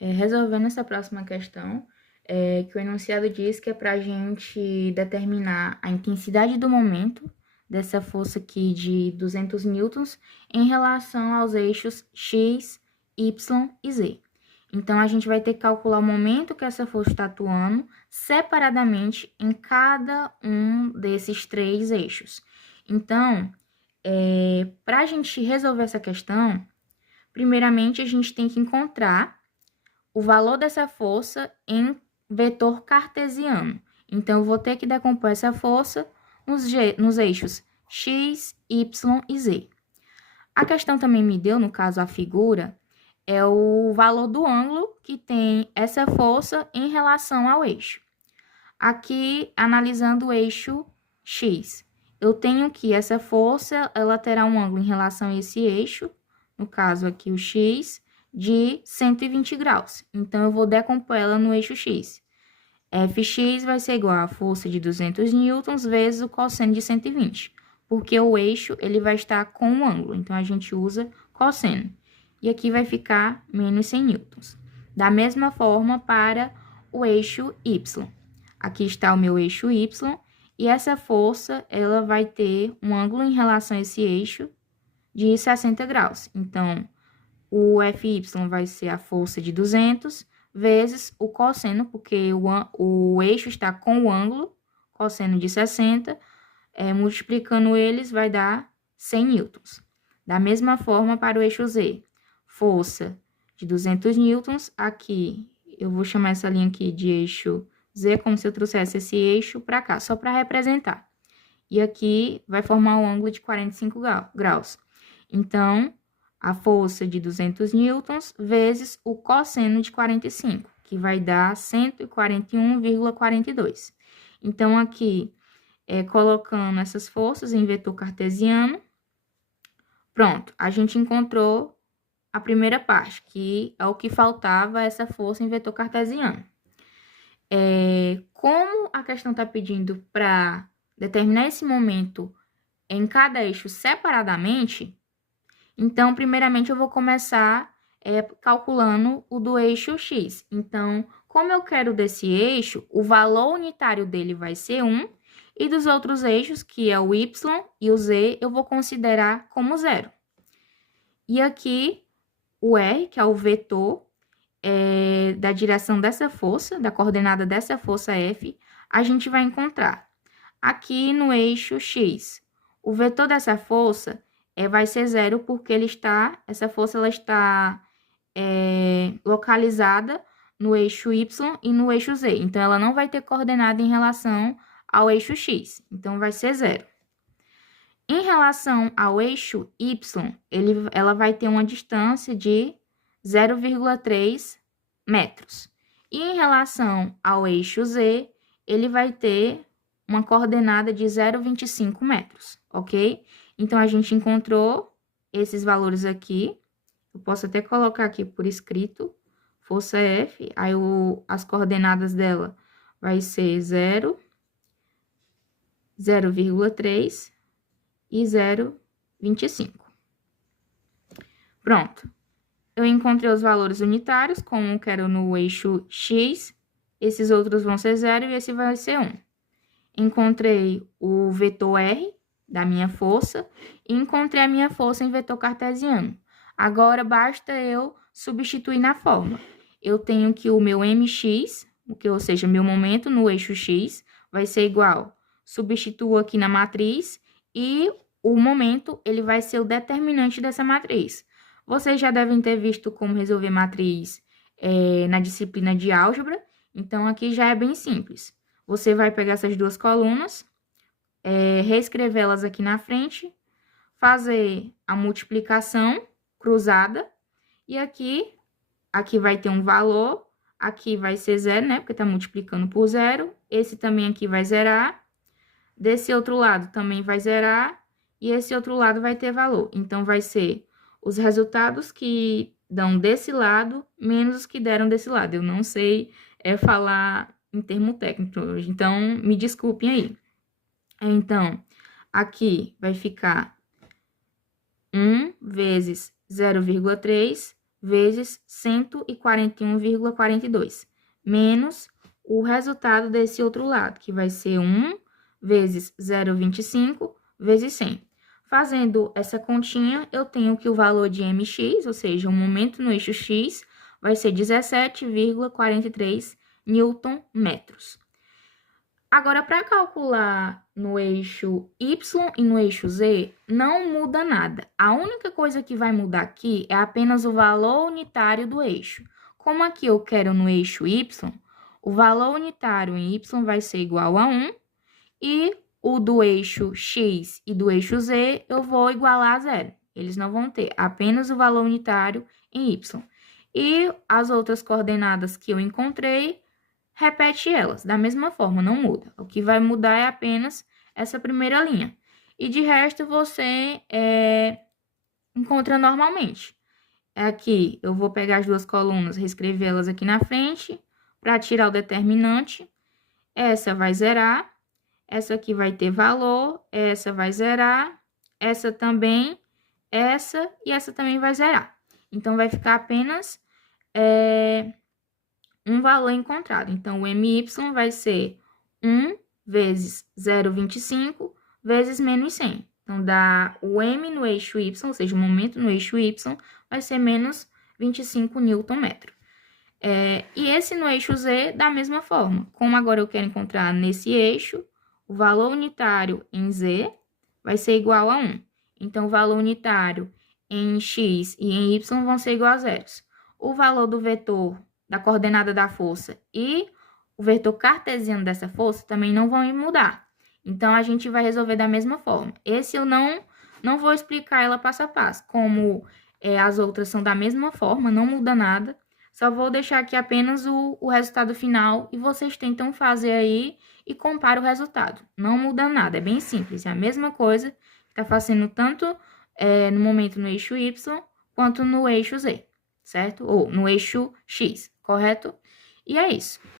Resolvendo essa próxima questão, que o enunciado diz que é para a gente determinar a intensidade do momento dessa força aqui de 200 newtons em relação aos eixos x, y e z. Então, a gente vai ter que calcular o momento que essa força está atuando separadamente em cada um desses três eixos. Então, para a gente resolver essa questão, primeiramente a gente tem que encontrar o valor dessa força em vetor cartesiano. Então, eu vou ter que decompor essa força nos eixos x, y e z. A questão também me deu, no caso, a figura, é o valor do ângulo que tem essa força em relação ao eixo. Aqui, analisando o eixo x, eu tenho que essa força, ela terá um ângulo em relação a esse eixo, no caso aqui o x, de 120 graus. Então, eu vou decompor ela no eixo x. Fx vai ser igual a força de 200 newtons vezes o cosseno de 120, porque o eixo ele vai estar com o ângulo, então a gente usa cosseno. E aqui vai ficar menos 100 newtons. Da mesma forma para o eixo y. Aqui está o meu eixo y, e essa força ela vai ter um ângulo em relação a esse eixo de 60 graus. Então, o Fy vai ser a força de 200 vezes o cosseno, porque o eixo está com o ângulo, cosseno de 60, multiplicando eles vai dar 100 newtons. Da mesma forma para o eixo Z, força de 200 newtons, aqui eu vou chamar essa linha aqui de eixo Z, como se eu trouxesse esse eixo para cá, só para representar. E aqui vai formar um ângulo de 45 graus. Então, a força de 200 newtons vezes o cosseno de 45, que vai dar 141,42. Então, aqui, colocando essas forças em vetor cartesiano, pronto, a gente encontrou a primeira parte, que é o que faltava, essa força em vetor cartesiano. Como a questão está pedindo para determinar esse momento em cada eixo separadamente, então, primeiramente, eu vou começar calculando o do eixo x. Então, como eu quero desse eixo, o valor unitário dele vai ser 1, e dos outros eixos, que é o y e o z, eu vou considerar como 0. E aqui, o r, que é o vetor da direção dessa força, da coordenada dessa força F, a gente vai encontrar aqui no eixo x. O vetor dessa força vai ser 0, porque essa força ela está localizada no eixo y e no eixo z. Então, ela não vai ter coordenada em relação ao eixo x. Então, vai ser 0. Em relação ao eixo y, ela vai ter uma distância de 0,3 metros. E em relação ao eixo z, ele vai ter uma coordenada de 0,25 metros, ok? Então, a gente encontrou esses valores aqui. Eu posso até colocar aqui por escrito, força F, aí as coordenadas dela vai ser 0, 0,3 e 0,25. Pronto. Eu encontrei os valores unitários, como eu quero no eixo x, esses outros vão ser 0 e esse vai ser 1. Encontrei o vetor R da minha força e encontrei a minha força em vetor cartesiano. Agora, basta eu substituir na fórmula. Eu tenho que o meu mx, ou seja, meu momento no eixo x, vai ser igual. Substituo aqui na matriz e o momento, ele vai ser o determinante dessa matriz. Vocês já devem ter visto como resolver matriz na disciplina de álgebra, então aqui já é bem simples. Você vai pegar essas duas colunas, reescrevê-las aqui na frente, fazer a multiplicação cruzada, e aqui vai ter um valor, aqui vai ser 0, né, porque está multiplicando por 0, esse também aqui vai zerar, desse outro lado também vai zerar, e esse outro lado vai ter valor. Então, vai ser os resultados que dão desse lado, menos os que deram desse lado. Eu não sei falar em termo técnico hoje, então, me desculpem aí. Então, aqui vai ficar 1 vezes 0,3 vezes 141,42, menos o resultado desse outro lado, que vai ser 1 vezes 0,25 vezes 100. Fazendo essa continha, eu tenho que o valor de mx, ou seja, o momento no eixo x, vai ser 17,43 newton-metros. Agora, para calcular no eixo y e no eixo z, não muda nada. A única coisa que vai mudar aqui é apenas o valor unitário do eixo. Como aqui eu quero no eixo y, o valor unitário em y vai ser igual a 1 e o do eixo x e do eixo z eu vou igualar a zero. Eles não vão ter, apenas o valor unitário em y. E as outras coordenadas que eu encontrei, repete elas, da mesma forma, não muda. O que vai mudar é apenas essa primeira linha. E de resto, você encontra normalmente. Aqui, eu vou pegar as duas colunas, reescrevê-las aqui na frente, para tirar o determinante. Essa vai zerar, essa aqui vai ter valor, essa vai zerar, essa também, essa e essa também vai zerar. Então, vai ficar apenas um valor encontrado. Então, o my vai ser 1 vezes 0,25 vezes menos 100. Então, dá o m no eixo y, ou seja, o momento no eixo y, vai ser menos 25 Nm. E esse no eixo z, da mesma forma. Como agora eu quero encontrar nesse eixo, o valor unitário em z vai ser igual a 1. Então, o valor unitário em x e em y vão ser igual a zeros. O valor do vetor da coordenada da força e o vetor cartesiano dessa força também não vão mudar. Então, a gente vai resolver da mesma forma. Esse eu não vou explicar ela passo a passo. Como as outras são da mesma forma, não muda nada. Só vou deixar aqui apenas o resultado final e vocês tentam fazer aí e comparam o resultado. Não muda nada, é bem simples. É a mesma coisa que está fazendo tanto no momento no eixo y quanto no eixo z, certo? Ou no eixo x, correto? E é isso.